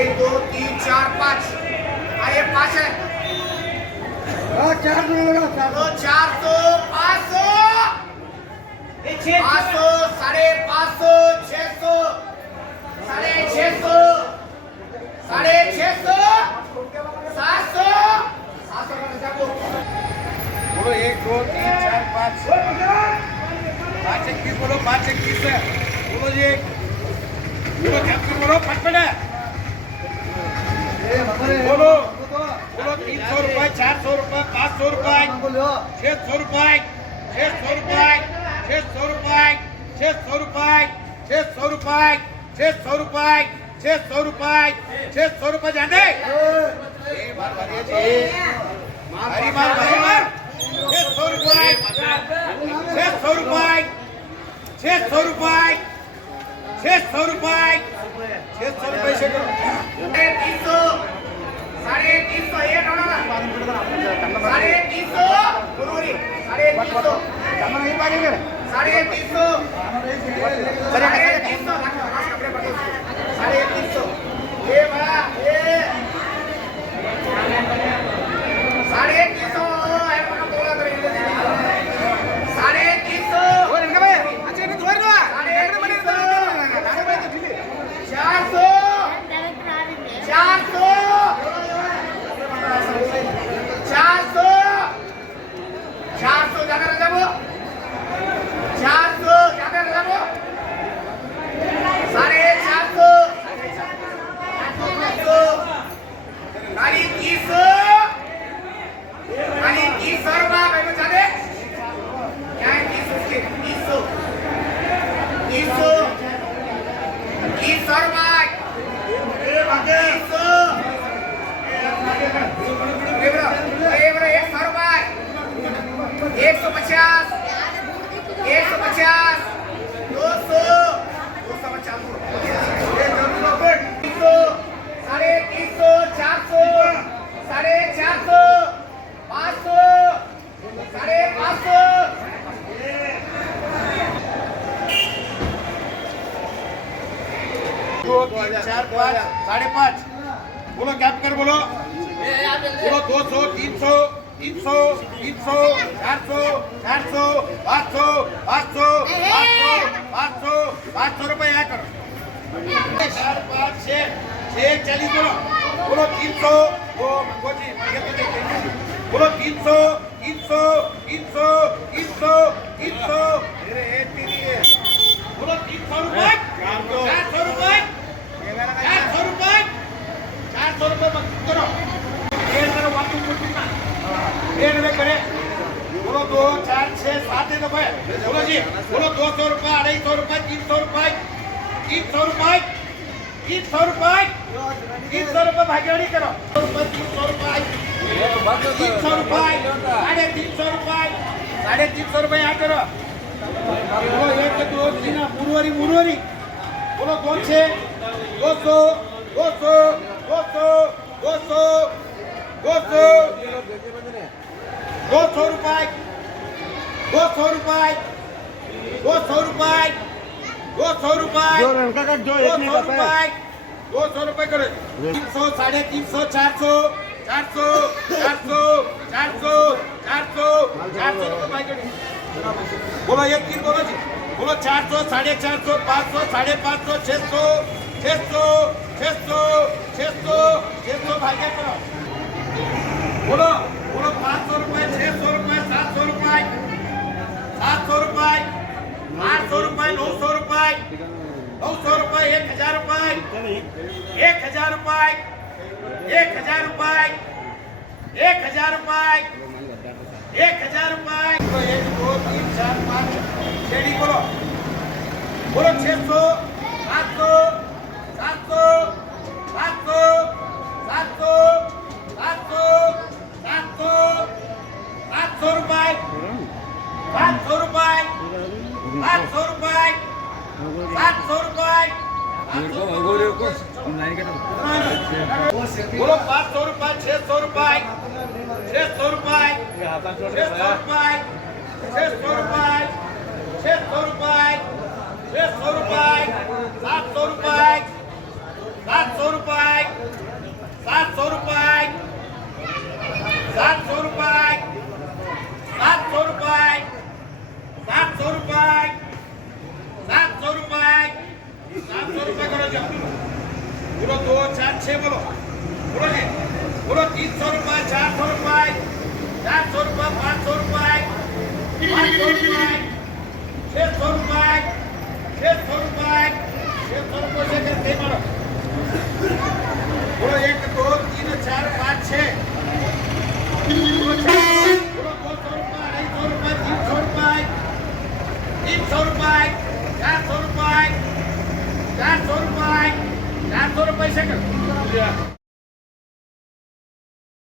एक दो तीन चार पाँच आइए पाँच है चार सौ पाँच सौ 550 600 650 650 700 बोलो 1 2 3 4 5 5 21 बोलो 5 21 बोलो जी बोलो कैप्टन बोलो फटफट बोलो बोलो 300 रुपए 400 रुपए 500 रुपए 600 रुपए 600 रुपए 600 रुपए 600 रुपए 600 रुपए 600 रुपए 600 रुपए 600 रुपए जाने मार मारिए जी मारी मार मारी मार 600 रुपए 600 रुपए 600 रुपए 600 रुपए 600 रुपए से करो 350 ये डॉलर 350 गुरुवारी 350 जमा नहीं पाएंगे 350 कपड़े पड़े 350 ये बड़ा ये 350 है बड़ा बोला तो 350 और इनका भाई अच्छा इन्हें दोहर दो 400 400 400 जाकर रजाबो 400 जाकर रजाबो 450 खाली 300 रुपया भाई जाने क्या है 300 उसके 300 रुपया ये बड़ा 100 रुपया 150 150 200 250 300 400 450 500 550 2 3 4 5 5.5 बोलो गैप कर बोलो बोलो 200 300 300 300 400 400 500 500 500 500 रुपए यहाँ करो 4 5 6 40 बोलो 300 वो मंगो जी बोलो 300 300 300 300 300 मेरे हेड के लिए बोलो 300 रुपए 400 रुपए 400 रुपए 400 रुपए मत करो ये करो वापस मुझे ये नहीं करे बोलो 2 4 6 7 रुपए बोलो जी बोलो 200 रुपए 250 रुपए 300 रुपए 300 रुपए 300 रुपए 300 रुपए भागीदारी करो 300 रुपए 300 रुपए 350 रुपए 350 रुपए यहाँ करो बोलो 1 2 3 मुरवरी बोलो 2 6 200 200 200 200 200 200 रुपए 200 रुपए 200 रुपए 200 रुपए 200 रुपए 200 रुपए करो 300 350 400 400 400 400 400 400 रुपए भाई करो बोलो एक तीन बोलो जी बोलो 400 450 500 550 600 600 600 600 600 भाई करो बोलो बोलो 500 रुपए 600 रुपए 700 रुपए 700 रुपए 800 रुपए 900 रुपए 900 रुपए 1000 रुपए 1000 रुपए 1000 रुपए 1000 रुपए 1000 रुपये बोलो 1 2 3 4 5 रेडी बोलो बोलो 600 700 700 700 700 700 700 700 रुपये 700 रुपये 700 रुपये 700 रुपये बोलो 500 रुपये 600 रुपये 600 रुपये 600 रुपये 600 रुपये 600 रुपये 600 रुपये 700 रुपये 700 रुपये 700 रुपये 700 रुपये 700 रुपये 700 रुपये 700 रुपये 700 रुपये करो जाओ बोलो 2 4 6 बोलो बोलो जी बोलो 300 रुपये 400 रुपये 400 रुपये 500 रुपये 500 रुपये 600 रुपये 600 रुपये 600 रुपये से करते मारो बोलो 1 2 3 4 5 6 बोलो 200 रुपये 250 रुपये 300 रुपये 300 रुपये 400 रुपये 400 रुपये 400 रुपये से कर